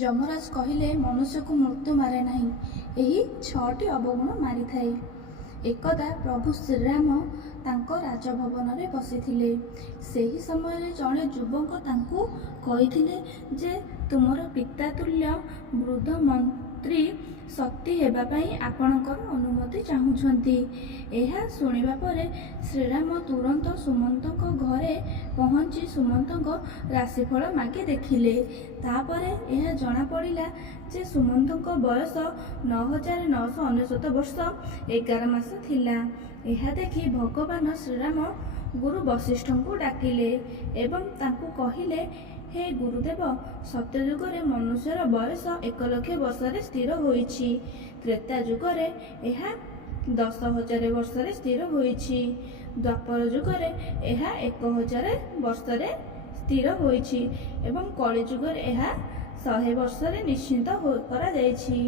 ଯମରାଜ କହିଲେ, ମନୁଷ୍ୟକୁ ମୃତ୍ୟୁ ମାରେ ନାହିଁ, ଏହି 6ଟି ଅବଗୁଣ ମାରିଥାଏ। ଏକଦା ପ୍ରଭୁ ଶ୍ରୀରାମ ତାଙ୍କ ରାଜଭବନରେ ବସିଥିଲେ। ସେହି ସମୟରେ ଜଣେ ଯୁବକ ତାଙ୍କୁ କହିଥିଲେ ଯେ ତୁମର ପିତାତୁଲ୍ୟ ବୃଦ୍ଧ ମନ୍ତ୍ରୀ ସତୀ ହେବା ପାଇଁ ଆପଣଙ୍କର ଅନୁମତି ଚାହୁଁଛନ୍ତି। ଏହା ଶୁଣିବା ପରେ ଶ୍ରୀରାମ ତୁରନ୍ତ ସୁମନ୍ତଙ୍କ ଘରେ ପହଞ୍ଚି ସୁମନ୍ତଙ୍କ ରାଶିଫଳ ମାଗି ଦେଖିଲେ। ତାପରେ ଏହା ଜଣାପଡ଼ିଲା ଯେ ସୁମନ୍ତଙ୍କ ବୟସ 9999 ବର୍ଷ 11 ମାସ ଥିଲା। ଏହା ଦେଖି ଭଗବାନ ଶ୍ରୀରାମ ଗୁରୁ ବଶିଷ୍ଠଙ୍କୁ ଡାକିଲେ ଏବଂ ତାଙ୍କୁ କହିଲେ, ହେ ଗୁରୁଦେବ, ସତ୍ୟଯୁଗରେ ମନୁଷ୍ୟର ବୟସ 1,00,000 ବର୍ଷରେ ସ୍ଥିର ହୋଇଛି। ତ୍ରେତା ଯୁଗରେ ଏହା 10,000 ବର୍ଷରେ ସ୍ଥିର ହୋଇଛି। ଦ୍ୱାପର ଯୁଗରେ ଏହା 1,000 ବର୍ଷରେ ସ୍ଥିର ହୋଇଛି ଏବଂ କଳି ଯୁଗରେ ଏହା 100 ବର୍ଷରେ ନିଶ୍ଚିତ କରାଯାଇଛି।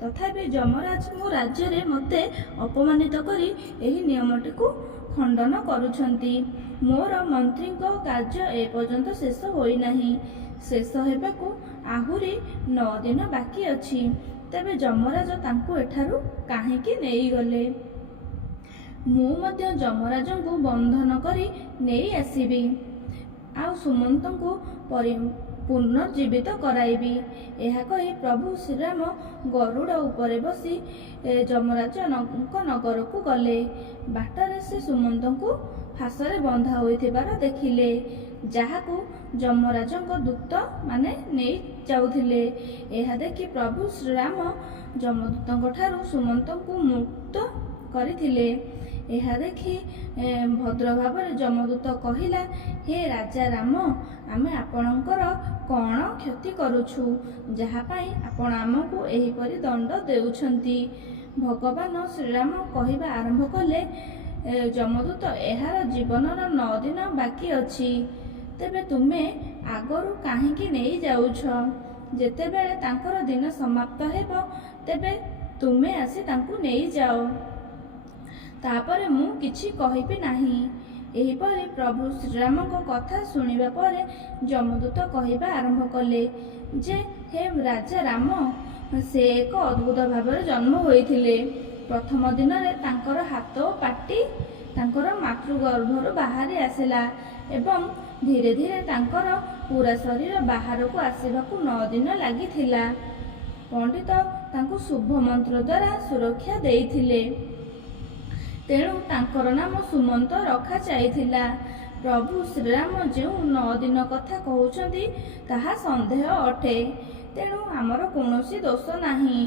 ତଥାପି ଯମରାଜ ମୋ ରାଜ୍ୟରେ ମୋତେ ଅପମାନିତ କରି ଏହି ନିୟମଟିକୁ ଖଣ୍ଡନ କରୁଛନ୍ତି। ମୋର ମନ୍ତ୍ରୀଙ୍କ କାର୍ଯ୍ୟ ଏପର୍ଯ୍ୟନ୍ତ ଶେଷ ହୋଇନାହିଁ। ଶେଷ ହେବାକୁ ଆହୁରି 9 ଦିନ ବାକି ଅଛି। ତେବେ ଯମରାଜ ତାଙ୍କୁ ଏଠାରୁ କାହିଁକି ନେଇଗଲେ? ମୁଁ ମଧ୍ୟ ଯମରାଜଙ୍କୁ ବନ୍ଧନ କରି ନେଇ ଆସିବି ଆଉ ସୁମନ୍ତଙ୍କୁ ପୁନର୍ଜୀବିତ କରାଇବି। ଏହା କହି ପ୍ରଭୁ ଶ୍ରୀରାମ ଗରୁଡ଼ ଉପରେ ବସି ଯମରାଜଙ୍କ ନଗରକୁ ଗଲେ। ବାଟରେ ସେ ସୁମନ୍ତଙ୍କୁ ଫାଶରେ ବନ୍ଧା ହୋଇଥିବାର ଦେଖିଲେ, ଯାହାକୁ ଯମରାଜଙ୍କ ଦୂତମାନେ ନେଇ ଯାଉଥିଲେ। ଏହା ଦେଖି ପ୍ରଭୁ ଶ୍ରୀରାମ ଯମଦୂତଙ୍କ ଠାରୁ ସୁମନ୍ତଙ୍କୁ ମୁକ୍ତ କରିଥିଲେ। ଏହା ଦେଖି ଭଦ୍ର ଭାବରେ ଯମଦୂତ କହିଲା, ହେ ରାଜା ରାମ, ଆମେ ଆପଣଙ୍କର କ'ଣ କ୍ଷତି କରୁଛୁ, ଯାହା ପାଇଁ ଆପଣ ଆମକୁ ଏହିପରି ଦଣ୍ଡ ଦେଉଛନ୍ତି? ଭଗବାନ ଶ୍ରୀରାମ କହିବା ଆରମ୍ଭ କଲେ, ଯମଦୂତ, ଏହାର ଜୀବନର 9 ଦିନ ବାକି ଅଛି। ତେବେ ତୁମେ ଆଗରୁ କାହିଁକି ନେଇ ଯାଉଛ? ଯେତେବେଳେ ତାଙ୍କର ଦିନ ସମାପ୍ତ ହେବ, ତେବେ ତୁମେ ଆସି ତାଙ୍କୁ ନେଇଯାଅ। ତାପରେ ମୁଁ କିଛି କହିବି ନାହିଁ। ଏହିପରି ପ୍ରଭୁ ଶ୍ରୀରାମଙ୍କ କଥା ଶୁଣିବା ପରେ ଯମଦୂତ କହିବା ଆରମ୍ଭ କଲେ ଯେ, ହେ ରାଜା ରାମ, ସେ ଏକ ଅଦ୍ଭୁତ ଭାବରେ ଜନ୍ମ ହୋଇଥିଲେ। ପ୍ରଥମ ଦିନରେ ତାଙ୍କର ହାତ ଓ ପାଟି ତାଙ୍କର ମାତୃଗର୍ଭରୁ ବାହାରି ଆସିଲା ଏବଂ ଧୀରେ ଧୀରେ ତାଙ୍କର ପୂରା ଶରୀର ବାହାରକୁ ଆସିବାକୁ 9 ଦିନ ଲାଗିଥିଲା। ପଣ୍ଡିତ ତାଙ୍କୁ ଶୁଭ ମନ୍ତ୍ର ଦ୍ୱାରା ସୁରକ୍ଷା ଦେଇଥିଲେ, ତେଣୁ ତାଙ୍କର ନାମ ସୁମନ୍ତ ରଖାଯାଇଥିଲା। ପ୍ରଭୁ ଶ୍ରୀରାମ ଯେଉଁ 9 ଦିନ କଥା କହୁଛନ୍ତି ତାହା ସନ୍ଦେହ ଅଟେ, ତେଣୁ ଆମର କୌଣସି ଦୋଷ ନାହିଁ।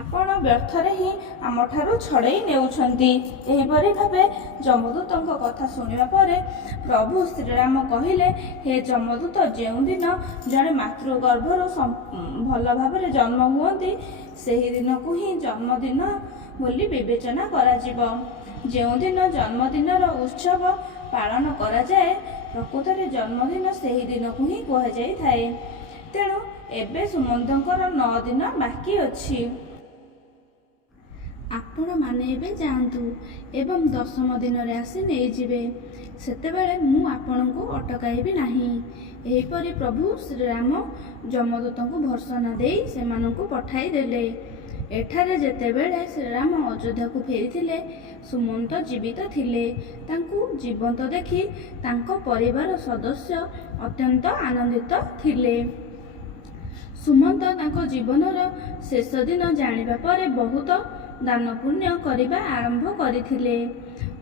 ଆପଣ ବ୍ୟର୍ଥରେ ହିଁ ଆମଠାରୁ ଛଡ଼େଇ ନେଉଛନ୍ତି। ଏହିପରି ଭାବେ ଯମଦୂତଙ୍କ କଥା ଶୁଣିବା ପରେ ପ୍ରଭୁ ଶ୍ରୀରାମ କହିଲେ, ହେ ଯମଦୂତ, ଯେଉଁଦିନ ଜଣେ ମାତୃଗର୍ଭରୁ ଭଲ ଭାବରେ ଜନ୍ମ ହୁଅନ୍ତି, ସେହି ଦିନକୁ ହିଁ ଜନ୍ମଦିନ ବୋଲି ବିବେଚନା କରାଯିବ। ଯେଉଁଦିନ ଜନ୍ମଦିନର ଉତ୍ସବ ପାଳନ କରାଯାଏ, ପ୍ରକୃତରେ ଜନ୍ମଦିନ ସେହି ଦିନକୁ ହିଁ କୁହାଯାଇଥାଏ। ତେଣୁ ଏବେ ସୁମନ୍ତଙ୍କର 9 ଦିନ ବାକି ଅଛି। ଆପଣମାନେ ଏବେ ଯାଆନ୍ତୁ ଏବଂ 10ମ ଦିନରେ ଆସି ନେଇଯିବେ। ସେତେବେଳେ ମୁଁ ଆପଣଙ୍କୁ ଅଟକାଇବି ନାହିଁ। ଏହିପରି ପ୍ରଭୁ ଶ୍ରୀରାମ ଯମଦୂତଙ୍କୁ ଭର୍ତ୍ସନା ଦେଇ ସେମାନଙ୍କୁ ପଠାଇଦେଲେ। ଏଠାରେ ଯେତେବେଳେ ଶ୍ରୀରାମ ଅଯୋଧ୍ୟାକୁ ଫେରିଥିଲେ, ସୁମନ୍ତ ଜୀବିତ ଥିଲେ। ତାଙ୍କୁ ଜୀବନ୍ତ ଦେଖି ତାଙ୍କ ପରିବାର ସଦସ୍ୟ ଅତ୍ୟନ୍ତ ଆନନ୍ଦିତ ଥିଲେ। ସୁମନ୍ତ ତାଙ୍କ ଜୀବନର ଶେଷ ଦିନ ଜାଣିବା ପରେ ବହୁତ ଦାନ ପୁଣ୍ୟ କରିବା ଆରମ୍ଭ କରିଥିଲେ।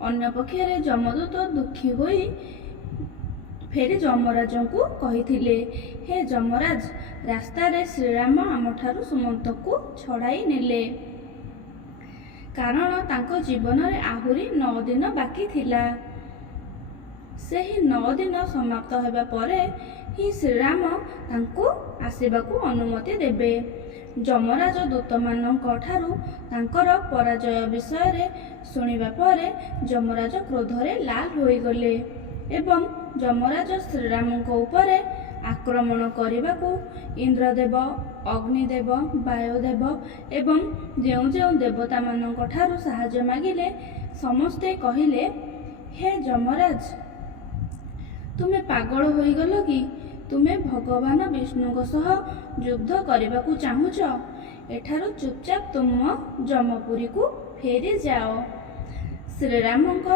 ଅନ୍ୟପକ୍ଷରେ ଯମଦୂତ ଦୁଃଖୀ ହୋଇ ଫେରି ଯମରାଜଙ୍କୁ କହିଥିଲେ, ହେ ଯମରାଜ, ରାସ୍ତାରେ ଶ୍ରୀରାମ ଆମଠାରୁ ସୁମନ୍ତଙ୍କୁ ଛଡ଼ାଇ ନେଲେ, କାରଣ ତାଙ୍କ ଜୀବନରେ ଆହୁରି 9 ଦିନ ବାକି ଥିଲା। ସେହି 9 ଦିନ ସମାପ୍ତ ହେବା ପରେ ହିଁ ଶ୍ରୀରାମ ତାଙ୍କୁ ଆସିବାକୁ ଅନୁମତି ଦେବେ। ଯମରାଜ ଦୂତମାନଙ୍କ ଠାରୁ ତାଙ୍କର ପରାଜୟ ବିଷୟରେ ଶୁଣିବା ପରେ ଯମରାଜ କ୍ରୋଧରେ ଲାଲ ହୋଇଗଲେ ଏବଂ ଯମରାଜ ଶ୍ରୀରାମଙ୍କ ଉପରେ ଆକ୍ରମଣ କରିବାକୁ ଇନ୍ଦ୍ରଦେବ, ଅଗ୍ନିଦେବ, ବାୟୁଦେବ ଏବଂ ଯେଉଁ ଯେଉଁ ଦେବତାମାନଙ୍କ ଠାରୁ ସାହାଯ୍ୟ ମାଗିଲେ, ସମସ୍ତେ କହିଲେ, ହେ ଯମରାଜ, ତୁମେ ପାଗଳ ହୋଇଗଲ କି? ତୁମେ ଭଗବାନ ବିଷ୍ଣୁଙ୍କ ସହ ଯୁଦ୍ଧ କରିବାକୁ ଚାହୁଁଛ? ଏଠାରୁ ଚୁପଚାପ ତୁମ ଯମପୁରୀକୁ ଫେରିଯାଅ। ଶ୍ରୀରାମଙ୍କ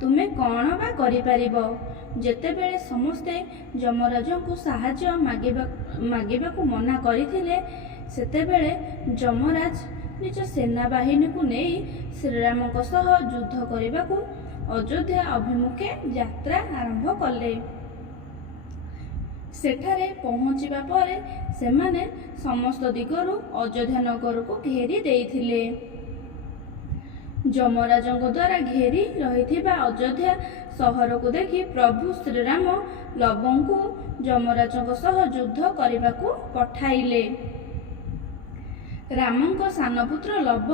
ତୁମେ କ'ଣ ବା କରିପାରିବ? ଯେତେବେଳେ ସମସ୍ତେ ଯମରାଜଙ୍କୁ ସାହାଯ୍ୟ ମାଗିବାକୁ ମନା କରିଥିଲେ, ସେତେବେଳେ ଯମରାଜ ନିଜ ସେନାବାହିନୀକୁ ନେଇ ଶ୍ରୀରାମଙ୍କ ସହ ଯୁଦ୍ଧ କରିବାକୁ ଅଯୋଧ୍ୟା ଅଭିମୁଖେ ଯାତ୍ରା ଆରମ୍ଭ କଲେ। ସେଠାରେ ପହଞ୍ଚିବା ପରେ ସେମାନେ ସମସ୍ତ ଦିଗରୁ ଅଯୋଧ୍ୟା ନଗରକୁ ଘେରି ଦେଇଥିଲେ। ଯମରାଜଙ୍କ ଦ୍ୱାରା ଘେରି ରହିଥିବା ଅଯୋଧ୍ୟା ସହରକୁ ଦେଖି ପ୍ରଭୁ ଶ୍ରୀରାମ ଲବଙ୍କୁ ଯମରାଜଙ୍କ ସହ ଯୁଦ୍ଧ କରିବାକୁ ପଠାଇଲେ। ରାମଙ୍କ ସାନ ପୁତ୍ର ଲବ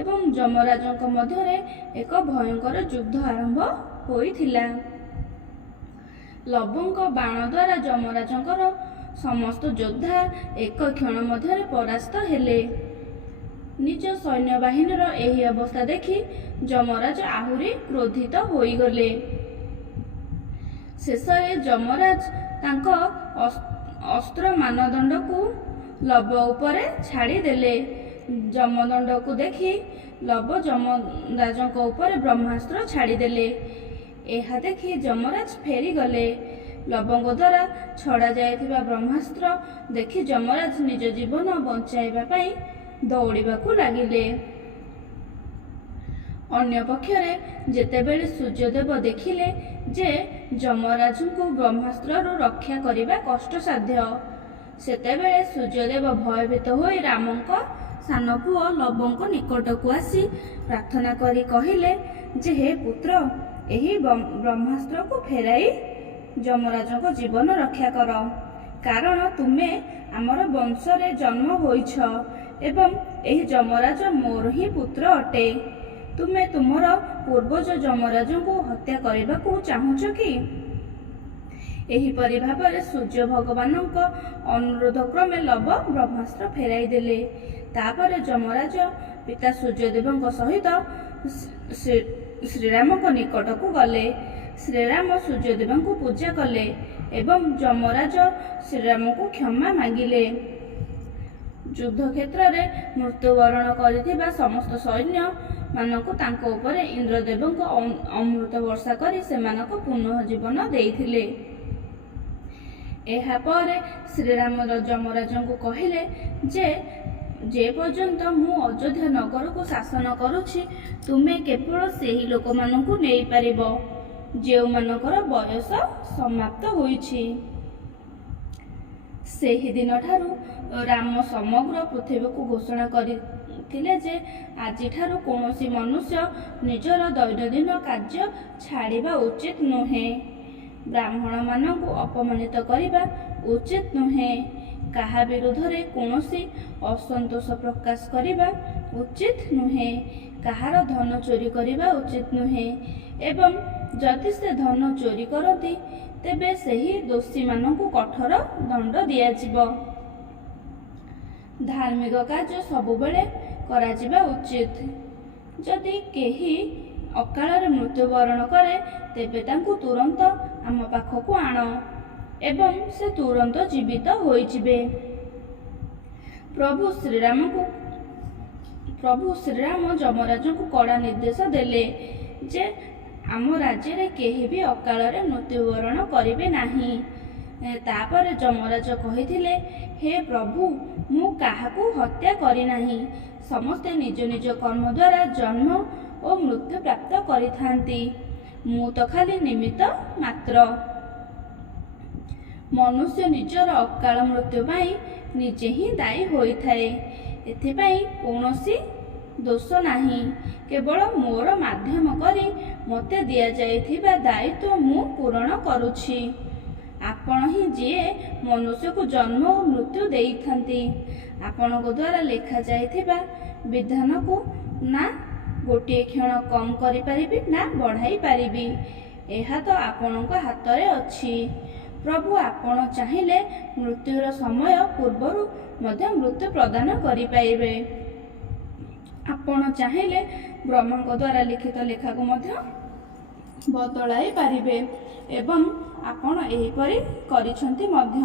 ଏବଂ ଯମରାଜଙ୍କ ମଧ୍ୟରେ ଏକ ଭୟଙ୍କର ଯୁଦ୍ଧ ଆରମ୍ଭ ହୋଇଥିଲା। ଲବଙ୍କ ବାଣ ଦ୍ୱାରା ଯମରାଜଙ୍କର ସମସ୍ତ ଯୋଦ୍ଧା ଏକ କ୍ଷଣ ମଧ୍ୟରେ ପରାସ୍ତ ହେଲେ। ନିଜ ସୈନ୍ୟବାହିନୀର ଏହି ଅବସ୍ଥା ଦେଖି ଯମରାଜ ଆହୁରି କ୍ରୋଧିତ ହୋଇଗଲେ। ଶେଷରେ ଯମରାଜ ତାଙ୍କ ଅସ୍ତ୍ର ମାନଦଣ୍ଡକୁ ଲବ ଉପରେ ଛାଡ଼ିଦେଲେ। ଯମଦଣ୍ଡକୁ ଦେଖି ଲବ ଯମରାଜଙ୍କ ଉପରେ ବ୍ରହ୍ମାସ୍ତ୍ର ଛାଡ଼ିଦେଲେ। ଏହା ଦେଖି ଯମରାଜ ଫେରିଗଲେ। ଲବଙ୍କ ଦ୍ୱାରା ଛଡ଼ା ଯାଇଥିବା ବ୍ରହ୍ମାସ୍ତ୍ର ଦେଖି ଯମରାଜ ନିଜ ଜୀବନ ବଞ୍ଚାଇବା ପାଇଁ ଦୌଡ଼ିବାକୁ ଲାଗିଲେ। ଅନ୍ୟପକ୍ଷରେ ଯେତେବେଳେ ସୂର୍ଯ୍ୟଦେବ ଦେଖିଲେ ଯେ ଯମରାଜଙ୍କୁ ବ୍ରହ୍ମାସ୍ତ୍ରରୁ ରକ୍ଷା କରିବା କଷ୍ଟସାଧ୍ୟ, ସେତେବେଳେ ସୂର୍ଯ୍ୟଦେବ ଭୟଭୀତ ହୋଇ ରାମଙ୍କ ସାନ ପୁଅ ଲବଙ୍କ ନିକଟକୁ ଆସି ପ୍ରାର୍ଥନା କରି କହିଲେ ଯେ, ହେ ପୁତ୍ର, ଏହି ବ୍ରହ୍ମାସ୍ତ୍ରକୁ ଫେରାଇ ଯମରାଜଙ୍କ ଜୀବନ ରକ୍ଷା କର। କାରଣ ତୁମେ ଆମର ବଂଶରେ ଜନ୍ମ ହୋଇଛ ଏବଂ ଏହି ଯମରାଜ ମୋର ହିଁ ପୁତ୍ର ଅଟେ। ତୁମେ ତୁମର ପୂର୍ବଜ ଯମରାଜଙ୍କୁ ହତ୍ୟା କରିବାକୁ ଚାହୁଁଛ କି? ଏହିପରି ଭାବରେ ସୂର୍ଯ୍ୟ ଭଗବାନଙ୍କ ଅନୁରୋଧ କ୍ରମେ ଲବ ବ୍ରହ୍ମାସ୍ତ୍ର ଫେରାଇ ଦେଲେ। ତାପରେ ଯମରାଜ ପିତା ସୂର୍ଯ୍ୟଦେବଙ୍କ ସହିତ ଶ୍ରୀରାମଙ୍କ ନିକଟକୁ ଗଲେ। ଶ୍ରୀରାମ ସୂର୍ଯ୍ୟଦେବଙ୍କୁ ପୂଜା କଲେ ଏବଂ ଯମରାଜ ଶ୍ରୀରାମଙ୍କୁ କ୍ଷମା ମାଗିଲେ। ଯୁଦ୍ଧକ୍ଷେତ୍ରରେ ମୃତ୍ୟୁବରଣ କରିଥିବା ସମସ୍ତ ସୈନ୍ୟ ମାନଙ୍କୁ ତାଙ୍କ ଉପରେ ଇନ୍ଦ୍ରଦେବଙ୍କ ଅମୃତ ବର୍ଷା କରି ସେମାନଙ୍କୁ ପୁନଃଜୀବନ ଦେଇଥିଲେ। ଏହାପରେ ଶ୍ରୀରାମ ଯମରାଜଙ୍କୁ କହିଲେ ଯେ ପର୍ଯ୍ୟନ୍ତ ମୁଁ ଅଯୋଧ୍ୟା ନଗରକୁ ଶାସନ କରୁଛି, ତୁମେ କେବଳ ସେହି ଲୋକମାନଙ୍କୁ ନେଇପାରିବ ଯେଉଁମାନଙ୍କର ବୟସ ସମାପ୍ତ ହୋଇଛି। ସେହିଦିନଠାରୁ ରାମ ସମଗ୍ର ପୃଥିବୀକୁ ଘୋଷଣା କରିଥିଲେ ଯେ ଆଜିଠାରୁ କୌଣସି ମନୁଷ୍ୟ ନିଜର ଦୈନନ୍ଦିନ କାର୍ଯ୍ୟ ଛାଡ଼ିବା ଉଚିତ ନୁହେଁ। ବ୍ରାହ୍ମଣମାନଙ୍କୁ ଅପମାନିତ କରିବା ଉଚିତ ନୁହେଁ। କାହା ବିରୁଦ୍ଧରେ କୌଣସି ଅସନ୍ତୋଷ ପ୍ରକାଶ କରିବା ଉଚିତ ନୁହେଁ। କାହାର ଧନ ଚୋରି କରିବା ଉଚିତ ନୁହେଁ ଏବଂ ଯଦି ସେ ଧନ ଚୋରି କରନ୍ତି ତେବେ ସେହି ଦୋଷୀମାନଙ୍କୁ କଠୋର ଦଣ୍ଡ ଦିଆଯିବ। ଧାର୍ମିକ କାର୍ଯ୍ୟ ସବୁବେଳେ କରାଯିବା ଉଚିତ। ଯଦି କେହି ଅକାଳରେ ମୃତ୍ୟୁବରଣ କରେ ତେବେ ତାଙ୍କୁ ତୁରନ୍ତ ଆମ ପାଖକୁ ଆଣ ଏବଂ ସେ ତୁରନ୍ତ ଜୀବିତ ହୋଇଯିବେ। ପ୍ରଭୁ ଶ୍ରୀରାମ ଯମରାଜଙ୍କୁ କଡ଼ା ନିର୍ଦ୍ଦେଶ ଦେଲେ ଯେ ଆମ ରାଜ୍ୟରେ କେହି ବି ଅକାଳରେ ମୃତ୍ୟୁବରଣ କରିବେ ନାହିଁ। ତାପରେ ଯମରାଜ କହିଥିଲେ, ହେ ପ୍ରଭୁ, ମୁଁ କାହାକୁ ହତ୍ୟା କରିନାହିଁ। ସମସ୍ତେ ନିଜ ନିଜ କର୍ମ ଦ୍ୱାରା ଜନ୍ମ ଓ ମୃତ୍ୟୁ ପ୍ରାପ୍ତ କରିଥାନ୍ତି। ମୁଁ ତ ଖାଲି ନିମିତ୍ତ ମାତ୍ର। ମନୁଷ୍ୟ ନିଜର ଅକାଳ ମୃତ୍ୟୁ ପାଇଁ ନିଜେ ହିଁ ଦାୟୀ ହୋଇଥାଏ। ଏଥିପାଇଁ କୌଣସି ଦୋଷ ନାହିଁ। କେବଳ ମୋର ମାଧ୍ୟମ କରି ମୋତେ ଦିଆଯାଇଥିବା ଦାୟିତ୍ୱ ମୁଁ ପୂରଣ କରୁଛି। ଆପଣ ହିଁ ଯିଏ ମନୁଷ୍ୟକୁ ଜନ୍ମ ଓ ମୃତ୍ୟୁ ଦେଇଥାନ୍ତି। ଆପଣଙ୍କ ଦ୍ୱାରା ଲେଖାଯାଇଥିବା ବିଧାନକୁ ନା ଗୋଟିଏ କ୍ଷଣ କମ୍ କରିପାରିବି ନା ବଢ଼ାଇ ପାରିବି। ଏହା ତ ଆପଣଙ୍କ ହାତରେ ଅଛି। ପ୍ରଭୁ ଆପଣ ଚାହିଁଲେ ମୃତ୍ୟୁର ସମୟ ପୂର୍ବରୁ ମଧ୍ୟ ମୃତ୍ୟୁ ପ୍ରଦାନ କରିପାରିବେ। ଆପଣ ଚାହିଁଲେ ବ୍ରହ୍ମାଙ୍କ ଦ୍ୱାରା ଲିଖିତ ଲେଖାକୁ ମଧ୍ୟ ବଦଳାଇ ପାରିବେ ଏବଂ ଆପଣ ଏହିପରି କରିଛନ୍ତି ମଧ୍ୟ।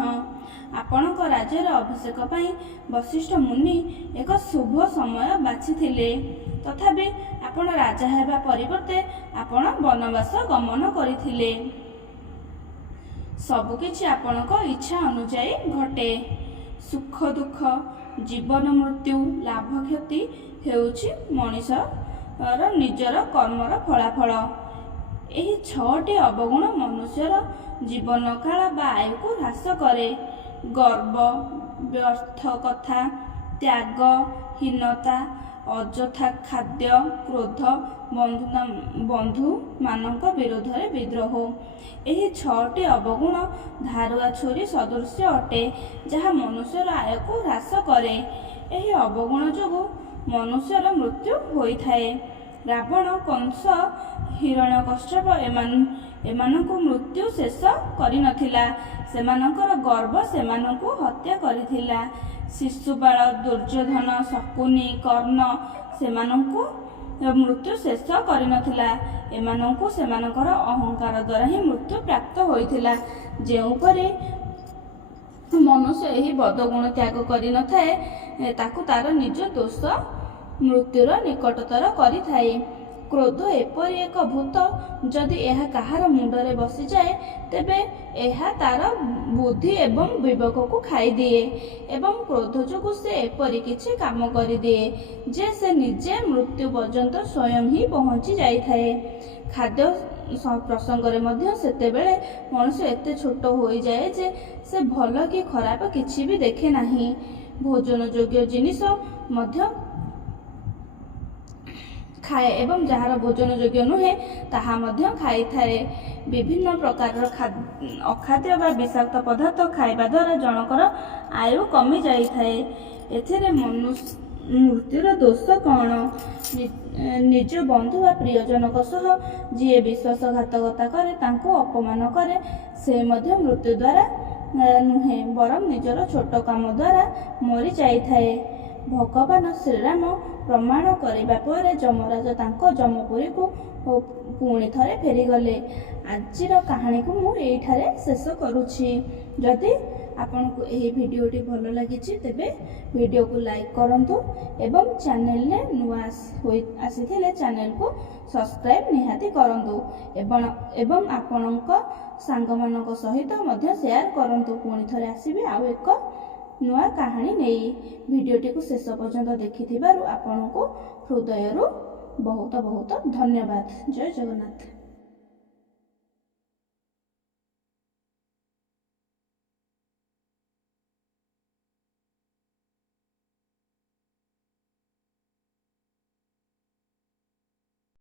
ଆପଣଙ୍କ ରାଜ୍ୟର ଅଭିଷେକ ପାଇଁ ବଶିଷ୍ଠ ମୁନି ଏକ ଶୁଭ ସମୟ ବାଛିଥିଲେ। ତଥାପି ଆପଣ ରାଜା ହେବା ପରିବର୍ତ୍ତେ ଆପଣ ବନବାସ ଗମନ କରିଥିଲେ। ସବୁକିଛି ଆପଣଙ୍କ ଇଚ୍ଛା ଅନୁଯାୟୀ ଘଟେ। ସୁଖ ଦୁଃଖ, ଜୀବନ ମୃତ୍ୟୁ, ଲାଭ କ୍ଷତି ହେଉଛି ମଣିଷର ନିଜର କର୍ମର ଫଳାଫଳ। ଏହି 6ଟି ଅବଗୁଣ ମନୁଷ୍ୟର ଜୀବନକାଳ ବା ଆୟୁକୁ ହ୍ରାସ କରେ। ଗର୍ବ, ବ୍ୟର୍ଥ କଥା, ତ୍ୟାଗ, ହୀନତା, ଅଯଥା ଖାଦ୍ୟ, କ୍ରୋଧ, ବନ୍ଧୁମାନଙ୍କ ବିରୋଧରେ ବିଦ୍ରୋହ। ଏହି 6ଟି ଅବଗୁଣ ଧାରୁଆ ଛୁରୀ ସଦୃଶ ଅଟେ, ଯାହା ମନୁଷ୍ୟର ଆୟୁକୁ ହ୍ରାସ କରେ। ଏହି ଅବଗୁଣ ଯୋଗୁଁ ମନୁଷ୍ୟର ମୃତ୍ୟୁ ହୋଇଥାଏ। ରାବଣ, କଂସ, ହିରଣ୍ୟକଶ୍ୟପ ଏମାନଙ୍କୁ ମୃତ୍ୟୁ ଶେଷ କରିନଥିଲା। ସେମାନଙ୍କର ଗର୍ବ ସେମାନଙ୍କୁ ହତ୍ୟା କରିଥିଲା। ଶିଶୁପାଳ, ଦୁର୍ଯ୍ୟୋଧନ, ଶକୁନି, କର୍ଣ୍ଣ ସେମାନଙ୍କୁ ମୃତ୍ୟୁ ଶେଷ କରିନଥିଲା। ଏମାନଙ୍କୁ ସେମାନଙ୍କର ଅହଙ୍କାର ଦ୍ୱାରା ହିଁ ମୃତ୍ୟୁ ପ୍ରାପ୍ତ ହୋଇଥିଲା। ଯେଉଁପରି ମନୁଷ୍ୟ ଏହି ବଦଗୁଣ ତ୍ୟାଗ କରିନଥାଏ, ତାକୁ ତାର ନିଜ ଦୋଷ ମୃତ୍ୟୁର ନିକଟତର କରିଥାଏ। କ୍ରୋଧ ଏପରି ଏକ ଭୂତ, ଯଦି ଏହା କାହାର ମୁଣ୍ଡରେ ବସିଯାଏ, ତେବେ ଏହା ତାର ବୁଦ୍ଧି ଏବଂ ବିବେକକୁ ଖାଇଦିଏ ଏବଂ କ୍ରୋଧ ଯୋଗୁଁ ସେ ଏପରି କିଛି କାମ କରିଦିଏ ଯେ ସେ ନିଜେ ମୃତ୍ୟୁ ପର୍ଯ୍ୟନ୍ତ ସ୍ୱୟଂ ହିଁ ପହଞ୍ଚି ଯାଇଥାଏ। ଖାଦ୍ୟ ପ୍ରସଙ୍ଗରେ ମଧ୍ୟ ସେତେବେଳେ ମଣିଷ ଏତେ ଛୋଟ ହୋଇଯାଏ ଯେ ସେ ଭଲ କି ଖରାପ କିଛି ବି ଦେଖେ ନାହିଁ। ଭୋଜନ ଯୋଗ୍ୟ ଜିନିଷ ମଧ୍ୟ ଖାଏ ଏବଂ ଯାହାର ଭୋଜନ ଯୋଗ୍ୟ ନୁହେଁ ତାହା ମଧ୍ୟ ଖାଇଥାଏ। ବିଭିନ୍ନ ପ୍ରକାରର ଅଖାଦ୍ୟ ବା ବିଷାକ୍ତ ପଦାର୍ଥ ଖାଇବା ଦ୍ୱାରା ଜଣଙ୍କର ଆୟୁ କମି ଯାଇଥାଏ। ଏଥିରେ ମୃତ୍ୟୁର ଦୋଷ କ'ଣ? ନିଜ ବନ୍ଧୁ ବା ପ୍ରିୟଜନଙ୍କ ସହ ଯିଏ ବିଶ୍ୱାସଘାତକତା କରେ, ତାଙ୍କୁ ଅପମାନ କରେ, ସେ ମଧ୍ୟ ମୃତ୍ୟୁ ଦ୍ୱାରା ନୁହେଁ ବରଂ ନିଜର ଛୋଟ କାମ ଦ୍ୱାରା ମରିଯାଇଥାଏ। ଭଗବାନ ଶ୍ରୀରାମ ପ୍ରମାଣ କରିବା ପରେ ଯମରାଜ ତାଙ୍କ ଯମପୁରୀକୁ ପୁଣି ଥରେ ଫେରିଗଲେ। ଆଜିର କାହାଣୀକୁ ମୁଁ ଏଇଠାରେ ଶେଷ କରୁଛି। ଯଦି ଆପଣଙ୍କୁ ଏହି ଭିଡ଼ିଓଟି ଭଲ ଲାଗିଛି ତେବେ ଭିଡ଼ିଓକୁ ଲାଇକ୍ କରନ୍ତୁ ଏବଂ ଚ୍ୟାନେଲରେ ନୂଆ ଆସିଥିଲେ ଚ୍ୟାନେଲକୁ ସବସ୍କ୍ରାଇବ୍ ନିହାତି କରନ୍ତୁ ଏବଂ ଆପଣଙ୍କ ସାଙ୍ଗମାନଙ୍କ ସହିତ ମଧ୍ୟ ସେୟାର କରନ୍ତୁ। ପୁଣି ଥରେ ଆସିବି ଆଉ ଏକ ନୂଆ କାହାଣୀ ନେଇ। ଭିଡ଼ିଓଟିକୁ ଶେଷ ପର୍ଯ୍ୟନ୍ତ ଦେଖିଥିବାରୁ ଆପଣଙ୍କୁ ହୃଦୟରୁ ବହୁତ ବହୁତ ଧନ୍ୟବାଦ। ଜୟ ଜଗନ୍ନାଥ।